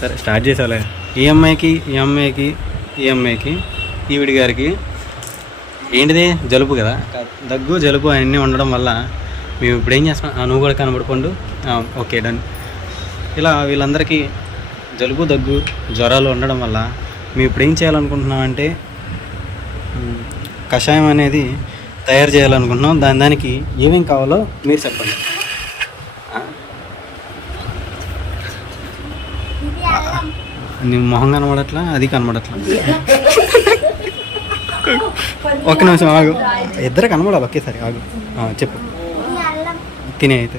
సరే స్టార్ట్ చేసాలే. ఈ అమ్మాయికి ఈవిడి గారికి ఏంటిది జలుబు కదా, దగ్గు జలుబు అవన్నీ ఉండడం వల్ల మేము ఇప్పుడు ఏం చేస్తాం, నువ్వు కూడా కనబడుకోండు. Okay done. ఇలా వీళ్ళందరికీ జలుబు దగ్గు జ్వరాలు ఉండడం వల్ల మేము ఇప్పుడు ఏం చేయాలనుకుంటున్నామంటే కషాయం అనేది తయారు చేయాలనుకుంటున్నాం. దానికి ఏమేం కావాలో మీరు చెప్పండి. నీ మొహం కనబడట్లా, అది కనబడట్లా. ఒక్క నిమిషం ఆగు, ఇద్దరు కనబడాలి ఒకేసారి. ఆగు, చెప్పు. తినే అయితే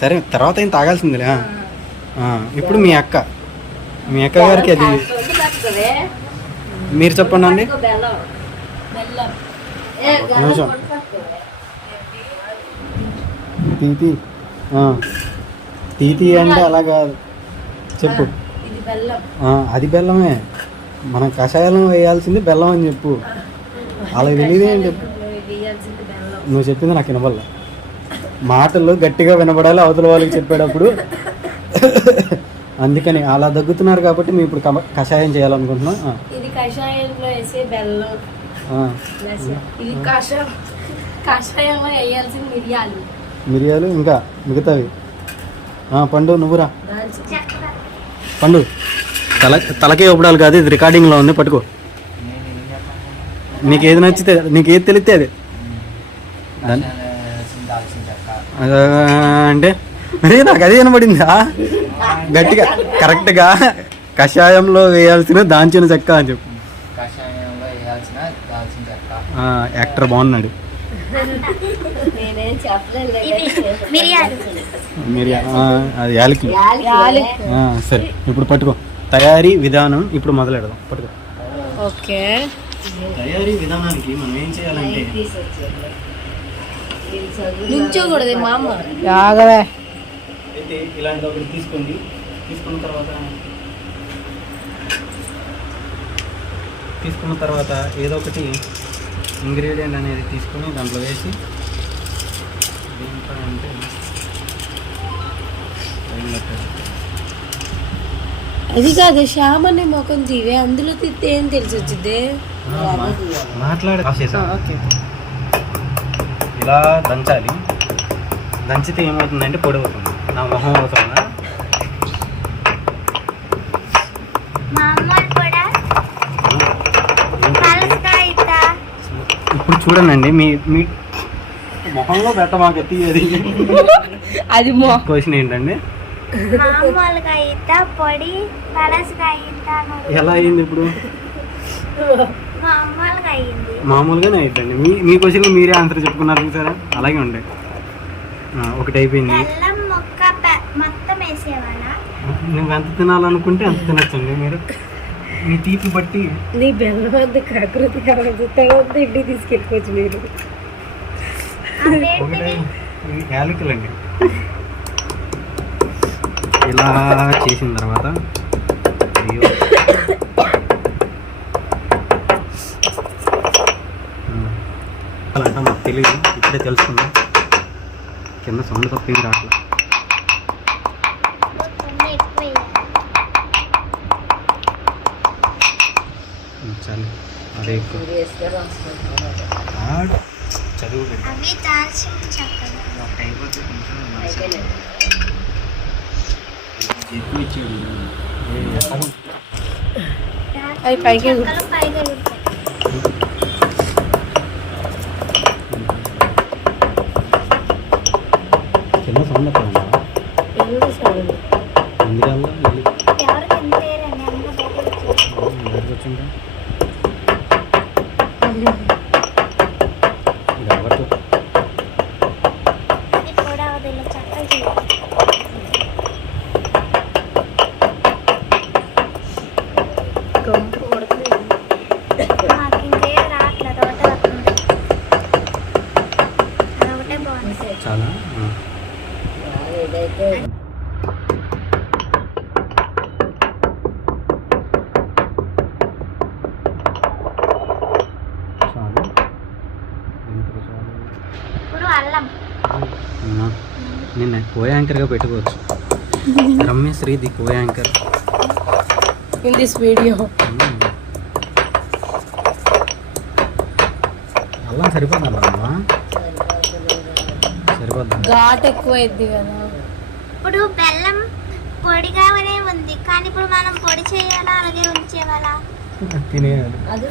సరే, తర్వాత ఏం తాగాల్సిందిలే. ఇప్పుడు మీ అక్క గారికి అది మీరు చెప్పండి అండి. నిమిషం తీతి అంటే అలా కాదు, చెప్పు. అది బెల్లమే, మనం కషాయం వేయాల్సింది బెల్లం అని చెప్పు. అలా తెలియదు అని చెప్పు. నువ్వు చెప్పింది నాకు వినబడలే, మాటలు గట్టిగా వినబడాలి అవతల వాళ్ళకి చెప్పేటప్పుడు. అందుకని అలా దగ్గుతున్నారు కాబట్టి మేము ఇప్పుడు కషాయం చేయాలనుకుంటున్నాం. ఇది కషాయంలో వేసే బెల్లం, ఇది కషాయంలో వేయాల్సిన మిరియాలు, ఇంకా మిగతావి. పండు నువ్వురా. పండు తలకే ఉపడాలి కాదు, ఇది రికార్డింగ్లో ఉంది, పట్టుకో. నీకు ఏది నచ్చితే, నీకు ఏది తెలిస్తే అది. అంటే మరి నాకు అదే వినబడిందా గట్టిగా, కరెక్ట్గా కషాయంలో వేయాల్సిన దాల్చిన చెక్క అని చెప్పు. యాక్టర్ బాగున్నాడు. అది యాలకి. సరే ఇప్పుడు పట్టుకో. తయారీ విధానం ఇప్పుడు మొదలెడదాం. పట్టుకో. ఓకే. తయారీ విధానానికి మనం ఏం చేయాలంటే నుంచోకూడదు మా అమ్మ. అయితే ఇలాంటి ఒకటి తీసుకోండి. తీసుకున్న తర్వాత ఏదో ఒకటి ఇంగ్రీడియంట్ అనేది తీసుకొని దాంట్లో వేసి దేంట్లో అంటే అది కాదు, శ్యామని ముఖం తీవే, అందులో తిత్తే ఏం తెలిసి వచ్చింది. ఓకే. ఇలా దంచాలి. దంచితే ఏమవుతుందంటే పొడి అవుతుంది. నా మొహం అవుతుందా? ఇప్పుడు చూడండి, మీ మొహంలో పెట్ట మాకు ఎత్తిది. అది క్వశ్చన్ ఏంటండి, ఎలా అయింది ఇప్పుడు? మామూలుగానే అయిద్దండి. మీ క్వశ్చన్ మీరే ఆన్సర్ చెప్పుకున్నారు చూసారా, అలాగే ఉండే. ఒకటి అయిపోయింది. నువ్వు ఎంత తినాలనుకుంటే అంత తినచ్చండి. మీరు మీ తీపి బట్టి నీ బెల్లం అంత కాకృతి ఇంటికి తీసుకెళ్ళిపోవచ్చు మీరు. ఒకటే యాలకులండి. ఇలా చేసిన తర్వాత అలా అంటే మాకు తెలియదు, ఇప్పుడే తెలుసుకున్నాం. కింద సౌండ్ తప్పేం రావట్లేదు. చాలు, అదే ఎక్కువ చదువు అవి పైకి చిన్న సౌండ్ ఎక్కడ వచ్చిందా? చాలా ఇప్పుడు అల్లం నిన్న కో యాంకర్గా పెట్టుకోవచ్చు. Ramyasri the co anchor in this video. అల్లం సరిపోతుందా సరిపోద్దా? ఘాట్ ఎక్కువ అయింది కదా. ఇప్పుడు బెల్లం పొడిగానే ఉంది కానీ ఇప్పుడు మనం పొడి చేయాలా అలాగే ఉంచేవాళ్ళ? తినేయాలి. అది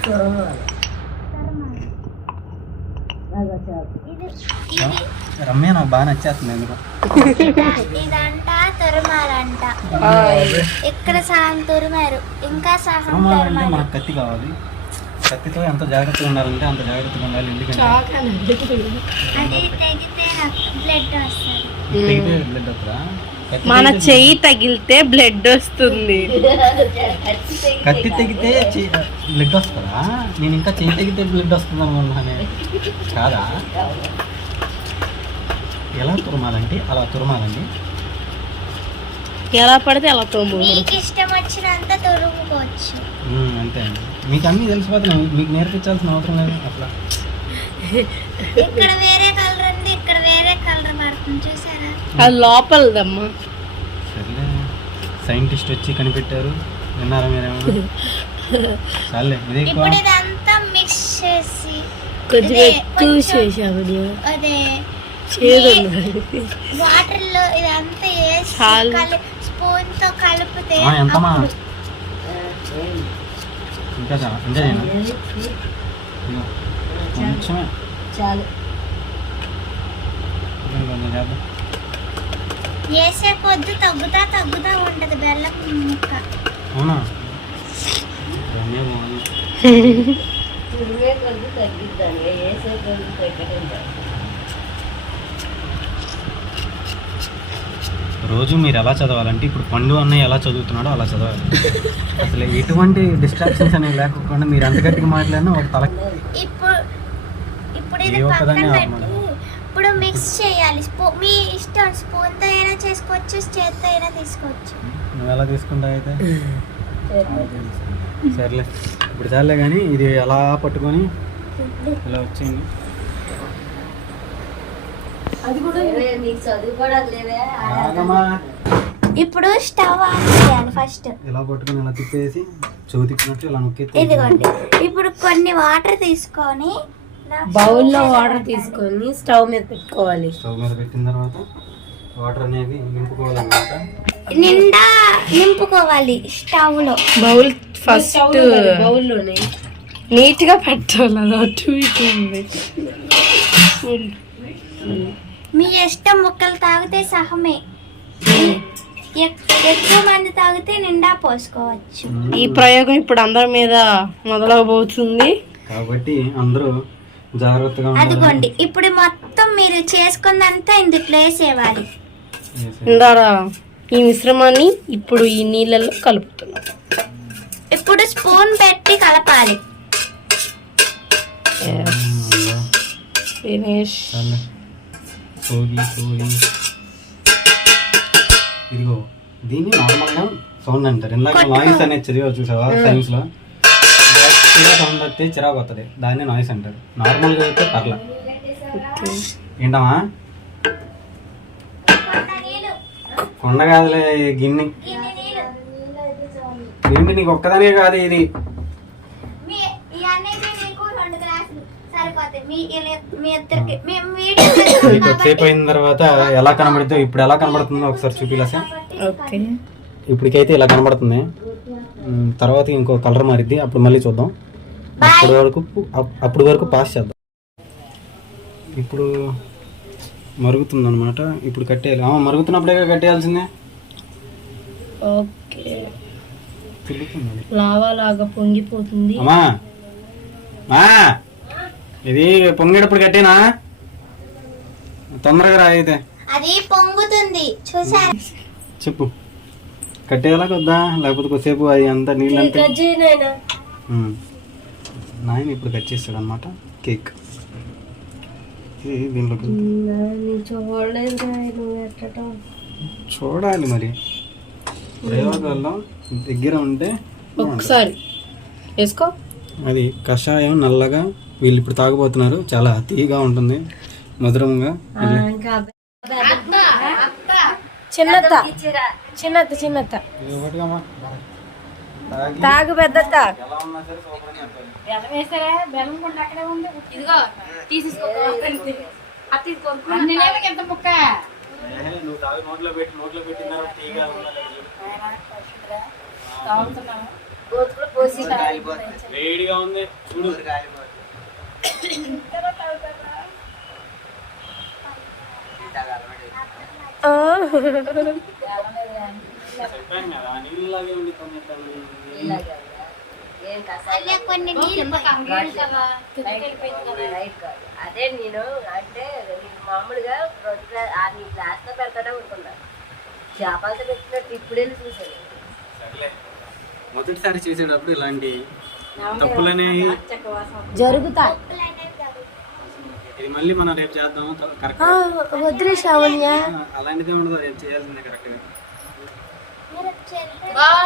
రమ్య నాకు బాగా నచ్చేస్తుంది ఎందుకు. ఇదంట తురమాలంట. ఇక్కడ సహం తురిమారు ఇంకా సహం తురుమాలంటే తురమారు. మనకు కత్తి కావాలి. కత్తితో ఎంత జాగ్రత్తగా ఉండాలంటే అంత జాగ్రత్తగా ఉండాలి. ఎందుకంటే అది తెగితే నాకు బ్లడ్ వస్తుంది. తెగితే బ్లడ్ వస్తుందా? మన చెయ్యి తగిలితే బ్లడ్ వస్తుంది. కత్తి తెగితే బ్లడ్ వస్తుందా? నేను ఇంకా చెయ్యి తెగితే బ్లడ్ వస్తుంది అనుకున్నానే. కాదా? ఎలా తురమాలంటే అలా తురమాలండి. ఎలా పడితే అలా తోము. మీకు ఇష్టం వచ్చినంత తురుముకోవచ్చు. అంతే అండి. మీకు అన్నీ తెలిసిపోతున్నాయి. మీకు నేర్పించాల్సిన అవసరం లేదు. అట్లా ఇక్కడ వేరే కలర్ ఉంది, ఇక్కడ వేరే కలర్ పడుతుంది చూసారా? అది లోపలదమ్మా. సర్లే, సైంటిస్ట్ వచ్చి కనిపెట్టారు. విన్నారా మీరేమో? చాలే ఇదే ఎక్కువ. ఇప్పుడు ఇదంతా మిక్స్ చేసి కొంచెం ఇదే ఎక్కువ కొంచెం చేసాము. అదే చేదు వాటర్ లో ఇదంతా వేసి చాలు. స్పూన్ తో కలిపితే ఎంతమా? అప్పుడు ఇంకా చాలా ఇంకా చేయనా? ఇదిగో, కొంచెమే చాలు. కొంచెం చేద్దాం. వేసే కొద్ది తగ్గుతా ఉంటది బెల్లం ముక్క. అవునా? రమ్య బాగుంది. రోజు మీరు ఎలా చదవాలంటే ఇప్పుడు పండు అన్నయ్య ఎలా చదువుతున్నాడో అలా చదవాలి. అసలు ఎటువంటి డిస్ట్రాక్షన్స్ అనేవి లేకుండా మీరు అంత గట్టిగా మాట్లాడినా ఒక తల ఇప్పుడు ఇప్పుడు ఇది ఏ పక్కన ఒక్కదాన్ని పెట్టి ఆపమను. ఇప్పుడు మిక్స్ చేయాలి. మీ ఇష్టం, స్పూన్ తో అయినా చేసుకోవచ్చు, చేత్తో అయినా తీసుకోవచ్చు. నువ్వు ఎలా తీసుకుంటావు అయితే? సర్లే ఇప్పుడు చాలే కానీ ఇది ఎలా పట్టుకొని ఇలా వచ్చింది. ఆగమా. ఇప్పుడు స్టవ్ ఆన్ చేయాలి ఫస్ట్. ఇలా పట్టుకొని ఇలా తిప్పేసి చెవు తిప్పినట్టు ఇలా నొక్కి ఇదిగోండి. ఇప్పుడు కొన్ని వాటర్ తీసుకొని బౌల్లో వాటర్ తీసుకొని స్టవ్ మీద పెట్టుకోవాలి. స్టవ్ మీద పెట్టిన తర్వాత వాటర్ అనేది నింపుకోవాలన్నమాట. నిండా నింపుకోవాలి స్టవ్ లో. బౌల్ ఫస్ట్ బౌల్లోనే నీట్ గా పెట్టాలి. అది అటు ఇటు ఉంది. మీ ఇష్టం, ముక్కలు తాగితే సహమే. ఎక్కువ మంది తాగితే నిండా పోసుకోవచ్చు. ఈ ప్రయోగం ఇప్పుడు అందరి మీద మొదలవబోతుంది కాబట్టి అందరూ జాగ్రత్తగా ఉండాలి. అదిగోండి ఇప్పుడు మొత్తం మీరు చేసుకున్నంతా ఇందులో వేసేవాలి. ఇందారా ఈ మిశ్రమాన్ని ఇప్పుడు ఈ నీళ్ళలో కలుపుతున్నాం. ఇప్పుడు స్పూన్ పెట్టి కలపాలి. ఫినిష్. చాలే. సోది ఇదిగో దీన్ని నార్మల్గా సౌండ్ అంటారు. ఇందాక నాయిస్ అనేది చదివావు చూసావా సైన్స్ లో? సౌండ్ వస్తే చిరాకు వస్తుంది, దాన్ని నాయిస్ అంటారు. నార్మల్గా అయితే పర్లా. ఏంటమ్మా? కొండ కాదులే గిన్నె. ఏంటి నీకు ఒక్కదానే కాదు ఇది. కొద్దిసేపు అయిన తర్వాత ఎలా కనబడుతుందో ఇప్పుడు ఎలా కనబడుతుందో ఒకసారి చూపిలాసా. ఓకే, ఇప్పటికైతే ఇలా కనబడుతుంది. తర్వాత ఇంకో కలర్ మారిద్ది, అప్పుడు మళ్ళీ చూద్దాం. అప్పుడు వరకు పాస్ చేద్దాం. ఇప్పుడు మరుగుతుంది అనమాట. ఇప్పుడు కట్టేయాలి. మరుగుతున్నప్పుడే కట్టేయాల్సిందే. ఓకే, లావా లాగా పొంగిపోతుంది. అమ్మా ఇది పొంగేటప్పుడు కట్టేనా? తొందరగా రా అయితే. అది పొంగుతుంది చూసారా? చెప్పు, కట్టేయాలా కొద్దా? లేకపోతే కొద్దిసేపు అది అంతా నీళ్ళంతా నాయన ఇప్పుడు కట్ చేస్తాడు అనమాట కేక్. ఇది దీంట్లోకి చూడాలి మరి ప్రయోగాల్లో దగ్గర ఉంటే. ఒకసారి వేసుకో. అది కషాయం నల్లగా వీళ్ళు ఇప్పుడు తాగబోతున్నారు. చాలా తీయగా ఉంటుంది, మధురంగా. చిన్నత్త చిన్నత్త చిన్నత్త ఇది ఒకటిగా తాగు పెద్దత్త. ఎలా ఉన్నా సరే సూపర్ అని చెప్పాలి. బెల్లం వేసారా? బెల్లం కొండ అక్కడే ఉంది. ఇదిగో తీసేసుకో. అది తీసుకో. అన్ని నెలలకి ఎంత ముక్క? నువ్వు తాగి నోట్లో పెట్టిన తర్వాత టీగా ఉండాలి. తాగుతున్నాను. వేడిగా ఉంది చూడు. చెప్పాను కదా నీళ్ళలాగే ఉండి కొన్ని నీళ్ళు అదే నేను అంటే మామూలుగా నీ గ్లాస్ తో పెడతానే ఉంటున్నా. చేపలతో పెట్టినట్టు ఇప్పుడే చూసాను. సర్లే మొదటిసారి చేసేటప్పుడు ఇలాంటి తప్పులనేవి జరుగుతాయి. ఇది మళ్ళీ మనం రేపు చేద్దాం కరెక్ట్. వద్దులే శ్రావణ్య. అలాంటిదే ఉండదు రేపు చేయాల్సిందే కరెక్ట్ గా.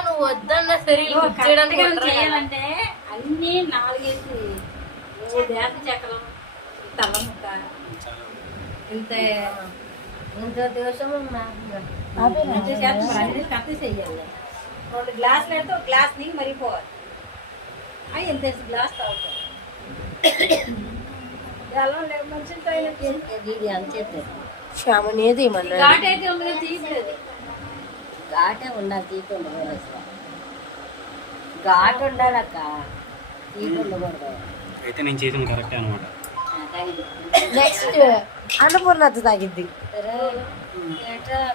నువ్వు వద్దన్న సరే చేయాలంటే అన్ని 4 వేప చెక్కలు తల్ల ముక్క ఇంత దివసం కత్తి చెయ్యాలి. 2 గ్లాసులు అయితే 1 గ్లాస్ నీకు మరిపోవాలి. అవి ఎంత గ్లాస్ తాగుతాం. బెల్లం లేక మంచిగా శ్రావణి ఏది ఏమన్నా ఘాట్ అయితే ఉంది తీయలేదు. ఘాటే ఉండాలి. తీపి ఉండకూడదు అసలు. ఘాటు ఉండాలక్క, తీపి ఉండకూడదు. అయితే నేను చేసిన కరెక్ట్ అనమాట. నెక్స్ట్ అన్నపూర్ణత తాగిద్ది.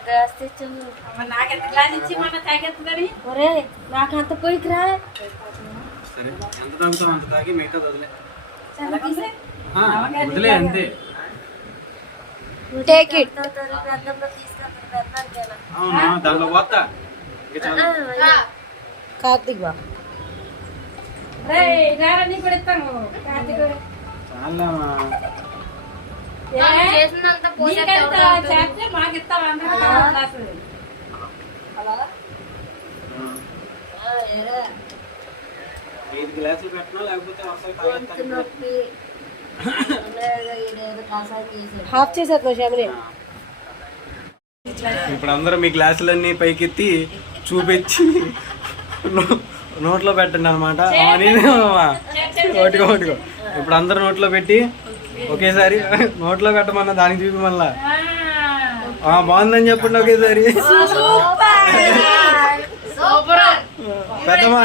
గ్లాస్ తెచ్చు. నాకు ఎంత గ్లాస్ ఇచ్చి మన తాగెత్తుందని. ఒరే నాకు అంత పోయికిరా. సరే ఎంత తాగుతాం అంత తాగి మిగతా వదిలే. తీసే. వదిలే అంతే. Take it. అవునా దాంట్లో పోతా ఇంకా చాలా. కార్తిక్ బా రేయ్ రారా నీ కూడా ఇస్తాను. కార్తీక్ చాలా చేసినంత నీకెంత చేస్తే మాకు ఇస్తాం. అందరూ గ్లాసు. అలా 5 గ్లాసులు పెట్టినా లేకపోతే అసలు తాగేస్తాను. హాఫ్ చేశారు శ్యామిని. ఇప్పుడు అందరూ మీ గ్లాసులన్నీ పైకెత్తి చూపించి నోట్లో పెట్టండి అనమాట. ఓటుకో ఇప్పుడు అందరు నోట్లో పెట్టి ఒకేసారి నోట్లో పెట్టమన్నా దానికి చూపి మళ్ళా బాగుందని చెప్పండి ఒకేసారి. పెద్దమా